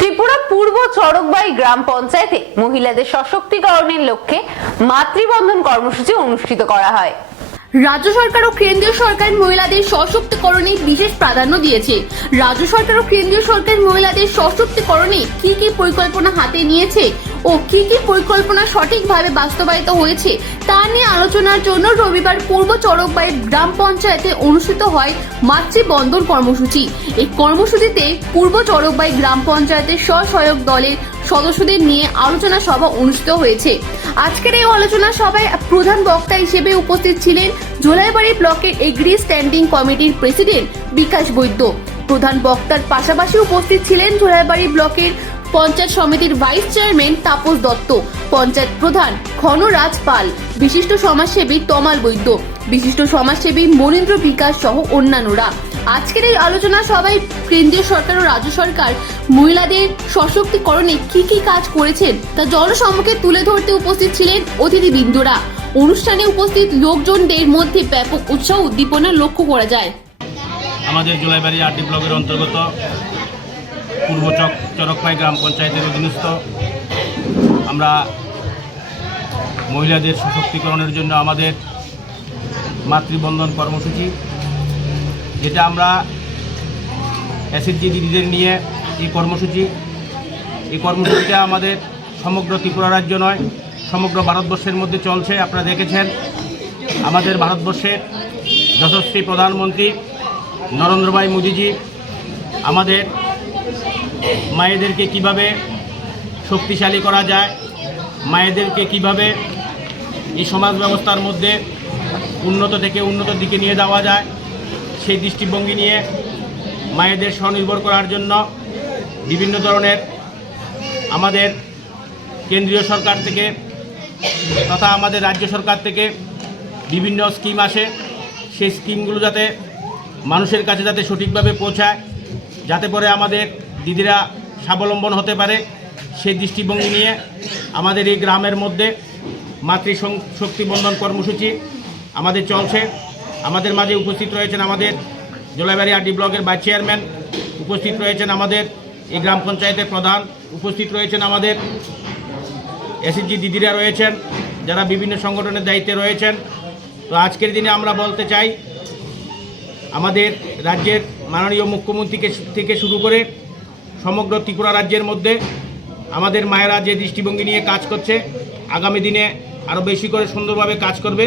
ত্রিপুরা পূর্ব চরকবাই গ্রাম পঞ্চায়েতে মহিলাদের সশক্তিকরণের লক্ষ্যে মাতৃবন্ধন কর্মসূচি অনুষ্ঠিত করা হয়। রাজ্য সরকার ও কেন্দ্রীয় সরকার মহিলাদের সশক্তিকরণে বিশেষ প্রাধান্য দিয়েছে। রাজ্য সরকার ও কেন্দ্রীয় সরকার মহিলাদের সশক্তিকরণে কি কি পরিকল্পনা হাতে নিয়েছে ও কি কি পরিকল্পনা সঠিকভাবে বাস্তবায়িত হয়েছে তা নিয়ে আলোচনার জন্য রবিবার পূর্ব চরকবাই গ্রাম পঞ্চায়েতে অনুষ্ঠিত হয় মাতৃবন্ধন কর্মসূচি। এই কর্মসূচিতে পূর্ব চরকবাই গ্রাম পঞ্চায়েতের স্বসহায়ক দলের সদস্যদের নিয়ে আলোচনা সভা অনুষ্ঠিত হয়েছে। আজকের এই আলোচনা সভায় প্রধান বক্তা হিসেবে উপস্থিত ছিলেন জোলাইবাড়ি ব্লকের এগ্রি স্ট্যান্ডিং কমিটির প্রেসিডেন্ট বিকাশ বৈদ্য। প্রধান বক্তার পাশাপাশি উপস্থিত ছিলেন জোলাইবাড়ি ব্লকের পঞ্চায়েত সমিতির ভাইস চেয়ারম্যান তাপস দত্ত, পঞ্চায়েত প্রধান ঘনরাজ পাল, বিশিষ্ট সমাজসেবী তমাল বৈদ্য, বিশিষ্ট সমাজসেবী মনীন্দ্র বিকাশ সহ অন্যান্যরা। আজকের এই আলোচনা সভায় কেন্দ্রীয় সরকার ও রাজ্য সরকার মহিলাদের সশক্তিকরণে কি কি কাজ করেছেন তা জনসম্মুখে তুলে ধরতে উপস্থিত ছিলেন অতিথিবৃন্দরা। অনুষ্ঠানে উপস্থিত লোকজনদের মধ্যে ব্যাপক উৎসাহ উদ্দীপনা লক্ষ্য করা যায়। আমাদের জোলাইবাড়ি আরডি ব্লকের অন্তর্গত পূর্ব চরকবাই গ্রাম পঞ্চায়েতের অধীনস্থ আমরা মহিলাদের সশক্তিকরণের জন্য আমাদের মাতৃবন্ধন কর্মসূচি, যেটা আমরা এসএসজি দিদিদের নিয়ে এই কর্মসূচিটা আমাদের সমগ্র ত্রিপুরা রাজ্য নয়, সমগ্র ভারতবর্ষের মধ্যে চলছে। আপনারা দেখেছেন আমাদের ভারতবর্ষের যশস্বী প্রধানমন্ত্রী নরেন্দ্র ভাই মোদিজি আমাদের মায়েদেরকে কিভাবে শক্তিশালী করা যায়, মায়েদেরকে কিভাবে এই সমাজ ব্যবস্থার মধ্যে উন্নত থেকে উন্নত দিকে নিয়ে যাওয়া যায়, সেই দৃষ্টিভঙ্গি নিয়ে মায়েদের স্বনির্ভর করার জন্য বিভিন্ন ধরনের আমাদের কেন্দ্রীয় সরকার থেকে তথা আমাদের রাজ্য সরকার থেকে বিভিন্ন স্কিম আসে। সেই স্কিমগুলো যাতে মানুষের কাছে যাতে সঠিকভাবে পৌঁছায়, যাতে করে আমাদের দিদিরা স্বাবলম্বন হতে পারে, সেই দৃষ্টিভঙ্গি নিয়ে আমাদের এই গ্রামের মধ্যে মাতৃশক্তিবন্ধন কর্মসূচি আমাদের চলছে। আমাদের মাঝে উপস্থিত রয়েছেন আমাদের জোলাইবাড়ি আরডি ব্লকের ভাইস চেয়ারম্যান, উপস্থিত রয়েছেন আমাদের এই গ্রাম পঞ্চায়েতের প্রধান, উপস্থিত রয়েছেন আমাদের এসএসজি দিদিরা রয়েছেন, যারা বিভিন্ন সংগঠনের দায়িত্বে রয়েছেন। তো আজকের দিনে আমরা বলতে চাই, আমাদের রাজ্যের মাননীয় মুখ্যমন্ত্রী থেকে শুরু করে সমগ্র ত্রিপুরা রাজ্যের মধ্যে আমাদের মায়েরা যে দৃষ্টিভঙ্গি নিয়ে কাজ করছে, আগামী দিনে আরও বেশি করে সুন্দরভাবে কাজ করবে।